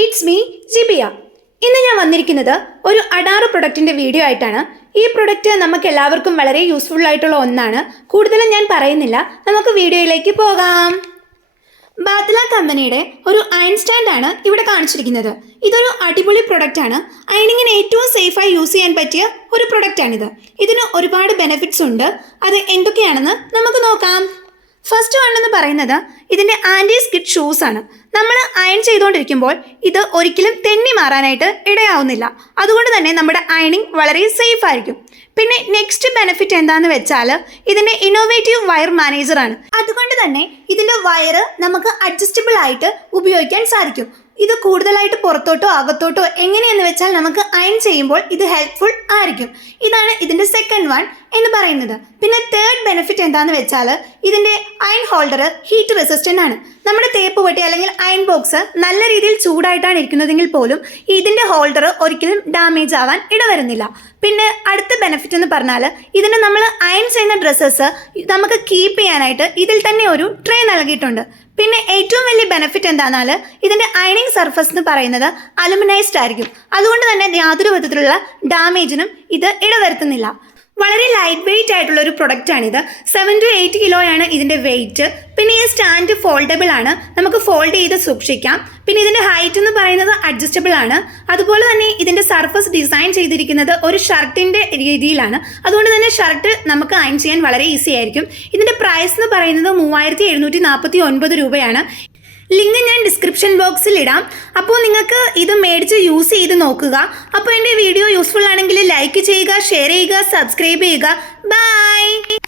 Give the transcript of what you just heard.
It's me ജിബിയ. ഇന്ന് ഞാൻ വന്നിരിക്കുന്നത് ഒരു അഡാറ് പ്രൊഡക്റ്റിൻ്റെ വീഡിയോ ആയിട്ടാണ്. ഈ പ്രൊഡക്റ്റ് നമുക്ക് എല്ലാവർക്കും വളരെ യൂസ്ഫുൾ ആയിട്ടുള്ള ഒന്നാണ്. കൂടുതലും ഞാൻ പറയുന്നില്ല, നമുക്ക് വീഡിയോയിലേക്ക് പോകാം. ബാദ്ല കമ്പനിയുടെ ഒരു അയൺ സ്റ്റാൻഡ് ആണ് ഇവിടെ കാണിച്ചിരിക്കുന്നത്. ഇതൊരു അടിപൊളി പ്രൊഡക്റ്റ് ആണ്. അയണിങ്ങിന് ഏറ്റവും സേഫായി യൂസ് ചെയ്യാൻ പറ്റിയ ഒരു പ്രൊഡക്റ്റാണിത്. ഇതിന് ഒരുപാട് ബെനിഫിറ്റ്സ് ഉണ്ട്. അത് എന്തൊക്കെയാണെന്ന് നമുക്ക് നോക്കാം. ഫസ്റ്റ് വൺ എന്ന് പറയുന്നത് ഇതിൻ്റെ ആൻറ്റി സ്കിഡ് ഷൂസ് ആണ്. നമ്മൾ അയൺ ചെയ്തുകൊണ്ടിരിക്കുമ്പോൾ ഇത് ഒരിക്കലും തെന്നി മാറാനായിട്ട് ഇടയാവുന്നില്ല. അതുകൊണ്ട് തന്നെ നമ്മുടെ അയണിങ് വളരെ സേഫ് ആയിരിക്കും. പിന്നെ നെക്സ്റ്റ് ബെനിഫിറ്റ് എന്താണെന്ന് വെച്ചാൽ ഇതിൻ്റെ ഇന്നോവേറ്റീവ് വയർ മാനേജറാണ്. അതുകൊണ്ട് തന്നെ ഇതിൻ്റെ വയറ് നമുക്ക് അഡ്ജസ്റ്റബിൾ ആയിട്ട് ഉപയോഗിക്കാൻ സാധിക്കും. ഇത് കൂടുതലായിട്ട് പുറത്തോട്ടോ അകത്തോട്ടോ എങ്ങനെയെന്ന് വെച്ചാൽ നമുക്ക് അയൺ ചെയ്യുമ്പോൾ ഇത് ഹെൽപ്ഫുൾ ആയിരിക്കും. ഇതാണ് ഇതിൻ്റെ സെക്കൻഡ് വൺ എന്ന് പറയുന്നത്. പിന്നെ തേർഡ് ബെനിഫിറ്റ് എന്താണെന്ന് വെച്ചാൽ ഇതിൻ്റെ അയൺ ഹോൾഡർ ഹീറ്റ് റെസിസ്റ്റൻ്റ് ആണ്. നമ്മുടെ തേപ്പ് പെട്ടി അല്ലെങ്കിൽ അയൺ ബോക്സ് നല്ല രീതിയിൽ ചൂടായിട്ടാണ് ഇരിക്കുന്നതെങ്കിൽ പോലും ഇതിൻ്റെ ഹോൾഡർ ഒരിക്കലും ഡാമേജ് ആവാൻ ഇടവരുന്നില്ല. പിന്നെ അടുത്ത ബെനിഫിറ്റ് എന്ന് പറഞ്ഞാൽ ഇതിന് നമ്മൾ അയൺ ചെയ്യുന്ന ഡ്രസ്സസ് നമുക്ക് കീപ്പ് ചെയ്യാനായിട്ട് ഇതിൽ തന്നെ ഒരു ട്രേ നൽകിയിട്ടുണ്ട്. പിന്നെ ഏറ്റവും വലിയ ബെനിഫിറ്റ് എന്താണെന്നാൽ ഇതിൻ്റെ അയണിങ് സർഫസ് എന്ന് പറയുന്നത് അലുമിനൈസ്ഡ് ആയിരിക്കും. അതുകൊണ്ട് തന്നെ യാതൊരു വിധത്തിലുള്ള ഡാമേജിനും ഇത് ഇടവരുത്തുന്നില്ല. വളരെ ലൈറ്റ് വെയിറ്റ് ആയിട്ടുള്ള ഒരു പ്രൊഡക്റ്റാണിത്. 7 to 8 കിലോയാണ് ഇതിൻ്റെ വെയിറ്റ്. പിന്നെ ഈ സ്റ്റാൻഡ് ഫോൾഡബിൾ ആണ്, നമുക്ക് ഫോൾഡ് ചെയ്ത് സൂക്ഷിക്കാം. പിന്നെ ഇതിൻ്റെ ഹൈറ്റ് എന്ന് പറയുന്നത് അഡ്ജസ്റ്റബിൾ ആണ്. അതുപോലെ തന്നെ ഇതിൻ്റെ സർഫസ് ഡിസൈൻ ചെയ്തിരിക്കുന്നത് ഒരു ഷർട്ടിൻ്റെ രീതിയിലാണ്. അതുകൊണ്ട് തന്നെ ഷർട്ട് നമുക്ക് അയൺ ചെയ്യാൻ വളരെ ഈസി ആയിരിക്കും. ഇതിൻ്റെ പ്രൈസ് എന്ന് പറയുന്നത് 3749 രൂപയാണ്. ലിങ്ക് ഞാൻ ഡിസ്ക്രിപ്ഷൻ ബോക്സിൽ ഇടാം. അപ്പോൾ നിങ്ങൾക്ക് ഇത് മേടിച്ച് യൂസ് ചെയ്ത് നോക്കുക. അപ്പോൾ എൻ്റെ വീഡിയോ യൂസ്ഫുൾ ആണെങ്കിൽ ലൈക്ക് ചെയ്യുക, ഷെയർ ചെയ്യുക, സബ്സ്ക്രൈബ് ചെയ്യുക. ബൈ.